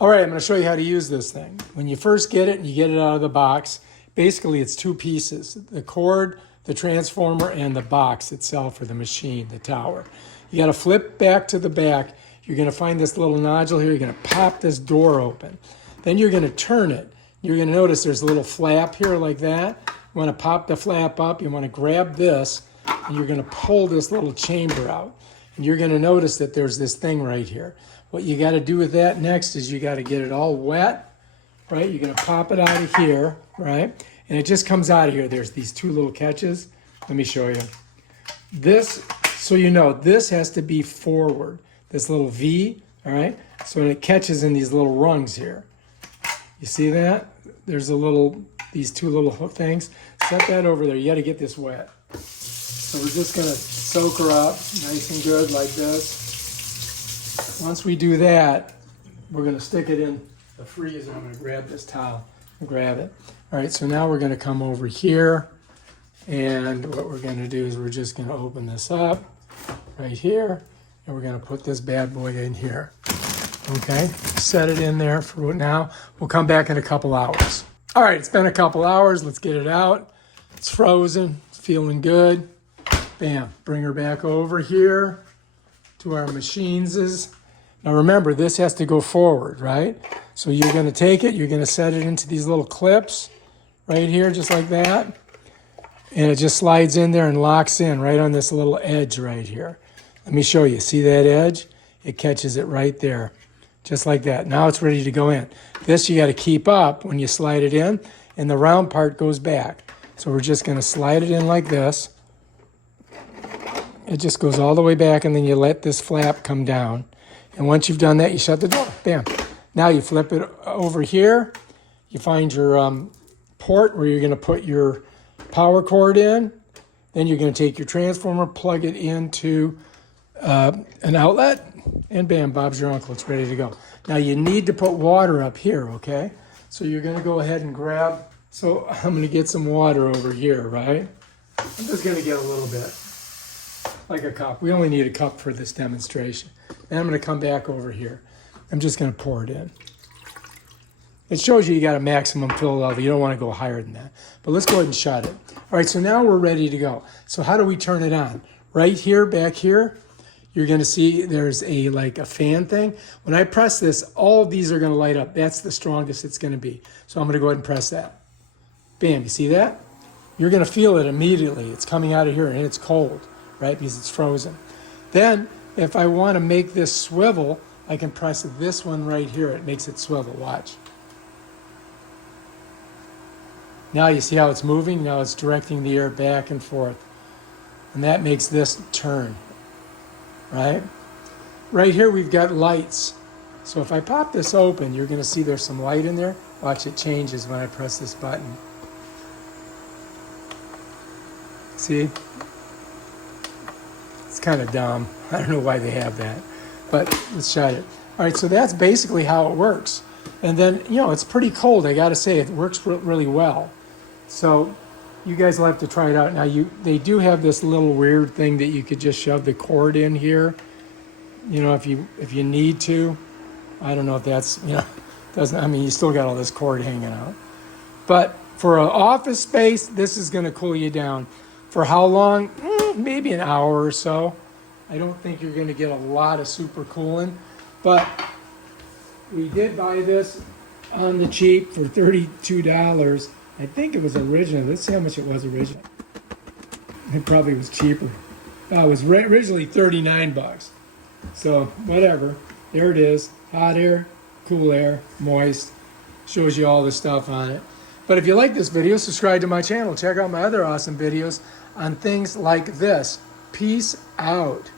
All right, I'm going to show you how to use this thing. When you first get it and you get it out of the box, basically it's two pieces, the cord, the transformer, and the box itself, or the machine, the tower. You got to flip back to the back. You're going to find this little nodule here. You're going to pop this door open. Then you're going to turn it. You're going to notice there's a little flap here like that. You want to pop the flap up. You want to grab this, and you're going to pull this little chamber out. And you're going to notice that there's this thing right here. What you got to do with that next is you got to get it all wet, right? You're going to pop it out of here, right? And it just comes out of here. There's these two little catches. Let me show you. This, so you know, this has to be forward. This little V, all right? So it catches in these little rungs here. You see that? There's a little, these two little hook things. Set that over there. You got to get this wet. So we're just going to soak her up nice and good like this. Once we do that, we're going to stick it in the freezer. I'm going to grab this towel and grab it. All right, so now we're going to come over here, and what we're going to do is we're just going to open this up right here, and we're going to put this bad boy in here. Okay, set it in there for now. We'll come back in a couple hours. All right, it's been a couple hours. Let's get it out. It's frozen. It's feeling good. Bam, bring her back over here to our machines. Now remember, this has to go forward, right? So you're going to take it, you're going to set it into these little clips right here, just like that. And it just slides in there and locks in right on this little edge right here. Let me show you. See that edge? It catches it right there, just like that. Now it's ready to go in. This you got to keep up when you slide it in, and the round part goes back. So we're just going to slide it in like this. It just goes all the way back, and then you let this flap come down. And once you've done that, you shut the door. Bam. Now you flip it over here. You find your port where you're going to put your power cord in. Then you're going to take your transformer, plug it into an outlet, and bam, Bob's your uncle. It's ready to go. Now you need to put water up here, okay? So you're going to go ahead and grab. So I'm going to get some water over here, right? I'm just going to get a little bit. Like a cup. We only need a cup for this demonstration. Then I'm going to come back over here. I'm just going to pour it in. It shows you got a maximum fill level. You don't want to go higher than that. But let's go ahead and shut it. All right, so now we're ready to go. So how do we turn it on? Right here, back here, you're going to see there's like a fan thing. When I press this, all of these are going to light up. That's the strongest it's going to be. So I'm going to go ahead and press that. Bam, you see that? You're going to feel it immediately. It's coming out of here, and it's cold, right, because it's frozen. Then, if I want to make this swivel, I can press this one right here. It makes it swivel. Watch. Now you see how it's moving? Now it's directing the air back and forth. And that makes this turn, right? Right here we've got lights. So if I pop this open, you're going to see there's some light in there. Watch, it changes when I press this button. See? It's kind of dumb. I don't know why they have that, but let's shut it. All right, so that's basically how it works. And then, you know, it's pretty cold. I got to say, it works really well. So you guys will have to try it out. Now, they do have this little weird thing that you could just shove the cord in here. You know, if you need to. I don't know if that's, you know, doesn't. I mean, you still got all this cord hanging out. But for an office space, this is going to cool you down. For how long? Maybe an hour or so. I don't think you're going to get a lot of super cooling, but we did buy this on the cheap for $32. I think it was original. Let's see how much it was originally. It probably was cheaper. It was originally 39 bucks. So whatever. There it is. Hot air, cool air, moist. Shows you all the stuff on it. But if you like this video, subscribe to my channel. Check out my other awesome videos on things like this. Peace out.